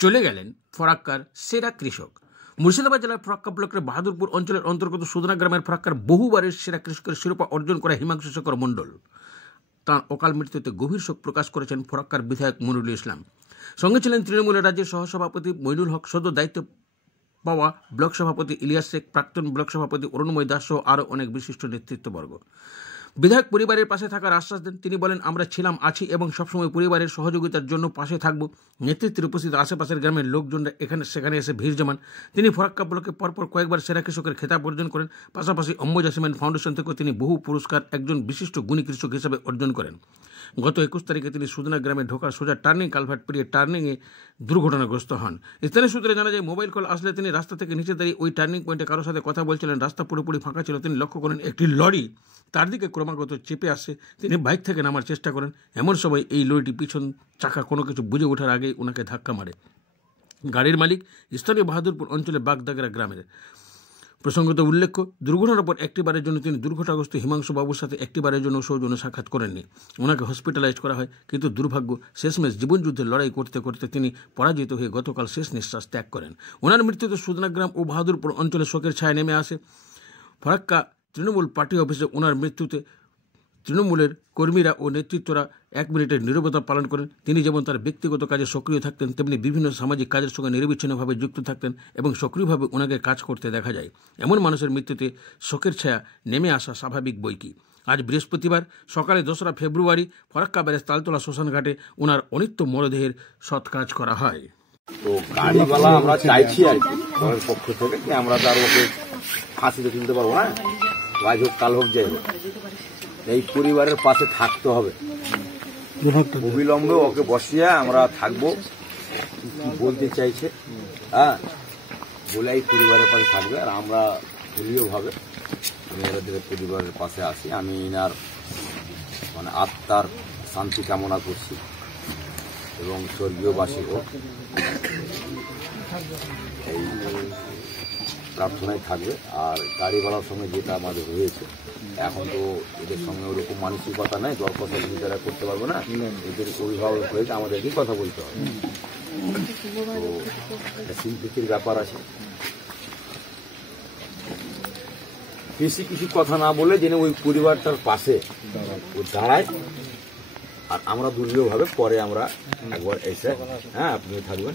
চলে গেলেন ফরাক্কার সেরা কৃষক। মুর্শিদাবাদ জেলার ফরাক্কা ব্লকের বাহাদুরপুর অঞ্চলের অন্তর্গত সুদনা গ্রামের ফরাক্কার বহুবারের সেরা কৃষকের শিরোপা অর্জন করা হিমাংশু শেখর মণ্ডল তাঁর অকাল মৃত্যুতে গভীর শোক প্রকাশ করেছেন ফরাক্কার বিধায়ক মনিরুল ইসলাম। সঙ্গে ছিলেন তৃণমূলের রাজ্যের সহসভাপতি মইনুল হক, সদ্য দায়িত্ব পাওয়া ব্লক সভাপতি ইলিয়াস শেখ, প্রাক্তন ব্লক সভাপতি অরুণময় দাস সহ আরও অনেক বিশিষ্ট নেতৃত্ববর্গ। বিধায়ক পরিবারের পাশে থাকার আশ্বাস দেন। তিনি বলেন, আমরা ছিলাম, আছি এবং সবসময় পরিবারের সহযোগিতার জন্য পাশে থাকব। নেতৃত্বের উপস্থিত আশেপাশের গ্রামের লোকজনরা সেখানে এসে ভিড় জমান। তিনি ফরাক্কা ব্লকে পরপর কয়েকবার সেরা কৃষকের খেতাব অর্জন করেন। পাশাপাশি অম্বুজা সিমেন্ট ফাউন্ডেশন থেকেও তিনি বহু পুরস্কার একজন বিশিষ্ট গুণী কৃষক হিসেবে অর্জন করেন। গত 21 তারিখে তিনি সুদনা গ্রামে ঢোকার সোজা টার্নিং কালভার্ট পেরিয়ে টার্নিংয়ে দুর্ঘটনাগ্রস্ত হন। স্থানীয় সূত্রে জানা যায়, মোবাইল কল আসলে তিনি রাস্তা থেকে নিচে দাঁড়িয়ে ওই টার্নিং পয়েন্টে কারোর সাথে কথা বলছিলেন। রাস্তা পুরোপুরি ফাঁকা ছিল। তিনি লক্ষ্য করেন একটি লরি তার দিকে ক্রমাগত চেপে আসছে। তিনি বাইক থেকে নামার চেষ্টা করেন। এমন সময় এই লরিটি পিছন চাকা কোনো কিছু বুঝে ওঠার আগেই ওনাকে ধাক্কা মারে। গাড়ির মালিক স্থানীয় বাহাদুরপুর অঞ্চলে বাগদাগরা গ্রামের। প্রসঙ্গত উল্লেখ্য, দুর্ঘটনার পর একটিবারের জন্য তিনি দুর্ঘটনাগ্রস্ত হিমাংশু বাবুর সাথে একটিবারের জন্য সৌজন্য সাক্ষাৎ করেননি। ওনাকে হসপিটালাইজ করা হয়, কিন্তু দুর্ভাগ্য শেষমেশ জীবনযুদ্ধের লড়াই করতে করতে তিনি পরাজিত হয়ে গতকাল শেষ নিঃশ্বাস ত্যাগ করেন। ওনার মৃত্যুতে সুদনা গ্রাম ও বাহাদুরপুর অঞ্চলে শোকের ছায়া নেমে আসে। ফরাক্কা তৃণমূল পার্টি অফিসে ওনার মৃত্যুতে তৃণমূলের কর্মীরা ও নেতৃত্বরা 1 মিনিটের নীরবতা পালন করেন। তিনি যেমন তার ব্যক্তিগত কাজে সক্রিয় থাকতেন, তেমনি বিভিন্ন সামাজিক কাজের সঙ্গে নিরবিচ্ছিন্নভাবে যুক্ত থাকতেন এবং সক্রিয়ভাবে ওনাকে কাজ করতে দেখা যায়। এমন মানুষের মৃত্যুতে শোকের ছায়া নেমে আসা স্বাভাবিক বৈকি। আজ বৃহস্পতিবার সকালে 2রা ফেব্রুয়ারি ফরাক্কা ব্যারেজ তালতলা শ্মশানঘাটে ওনার অনিত্য মরদেহের সৎকাজ করা হয়। তো গাড়িওয়ালা আমরা চাইছি আর কি দলের পক্ষ থেকে আমরা তার ওকে ফাঁসিতে তুলতে পারবো না, আজ হোক কাল হোক যাই হোক, এই পরিবারের পাশে থাকতে হবে। অবিলম্বে ওকে বসিয়ে আমরা থাকবো। কি বলতে চাইছে বলে এই পরিবারের পাশে থাকবে, আর আমরা দলীয়ভাবে মেয়েরাদের পরিবারের পাশে আছি। আমি এনার আত্মার শান্তি কামনা করছি এবং স্বর্গীয়বাসী হোক এই প্রার্থনায় থাকবে। আর গাড়িওয়ালার সঙ্গে যেটা আমাদের হয়েছে, এখন তো এদের সঙ্গে ওরকম মানসিকতা নেই, দর কথা তারা করতে পারবে না। এদের অভিভাবক হয়েছে, আমাদেরকেই কথা বলতে হবে। তো সিম্পিতির ব্যাপার আছে। বেশি কিছু কথা না বলে যেন ওই পরিবারটার পাশে ও দাঁড়ায়। আর আমরা দলীয়ভাবে পরে আমরা একবার এসে আপনি থাকবেন।